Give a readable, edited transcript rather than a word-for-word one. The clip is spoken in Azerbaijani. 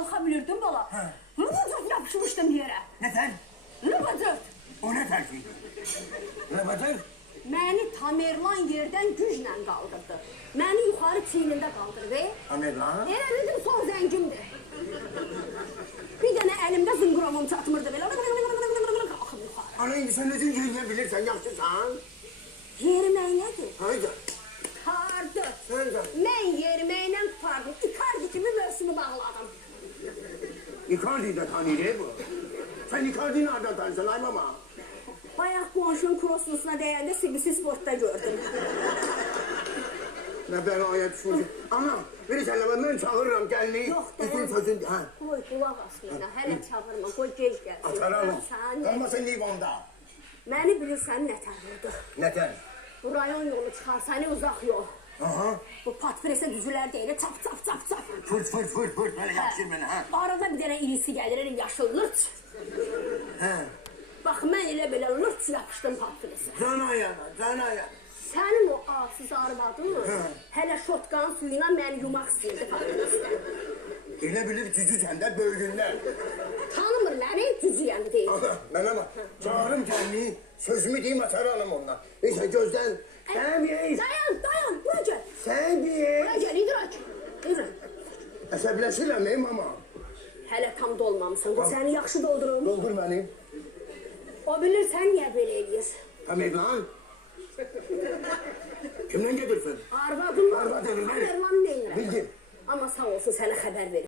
qalxa bilirdin bala. Rıbıcırt yapışmışdım yere. Neden? Rıbıcırt. O ne tersi? Rıbıcırt? Məni Tamerlan yerdən güclə qaldırdı. Məni yuxarı çiynində qaldırdı. Tamerlan? Elə bildim son zəngimdir. Bir dənə əlimdə zınqıramım çatmırdı belə. Qalxıb yuxarı. Ana indi sen necə yürüyebilirsən, yaxşısan? Yerimək nədir? Haydi. Tardı. Sen de. Mən yeriməklə tutardım. Ikardi kimi mövsümü bağladım. Icardi'yi de tanıyır bu. Sen Icardi'yi nereden tanırsın ay mama? Bayaq qonşunun kroslusuna dəyəndə CBC Sportda gördüm. Ne belaya düşünce. Ana, biri sənə ben çağırıram gəlini. Yox, Bütün dayan. sözün. Ha. Qoy, qulaq asmayın. Hələ çağırma, qoy gec gəlsin. Ataralım. Sən Qalmasın livanda. məni bilirsən nə tərlidir. Neden? Bu rayon yolu çıxar, səni uzaq yol. Aha. Bu patpresə düzülər deyil, çap çap çap çap. Fırt fırt fırt fırt böyle yapışır beni ha. Arada bir dənə irisi gəlir, yaşıl lırt. He. Bax, mən elə belə lırt yapışdım patpresə. Can ayağına. Sənin o arsız arvadın hələ şotqanın suyuna məni yumaq istəyirdi patpresdən. Elə bilir cücü səndə bölgünlər. Tanımır məni, cücüyəm deyil. Ana, mənə bak. Çağırım gəlini. Sözümü deyim ataralım ondan. İşte gözden. Sen bir. Dayan, bura gəl. Sen bir. Bura gəl, idrak. İdrak. Əsəbləşirəm ey mama. Hələ tam dolmamısan, bu səni yaxşı doldurum. Doldur beni. O bilir sən niyə belə eləyir. Tamerlan. Kimden getirsin? Arvadın Arvadın, Tamerlan deyirəm. Bildim. Amma sağ olsun sənə xəbər verir.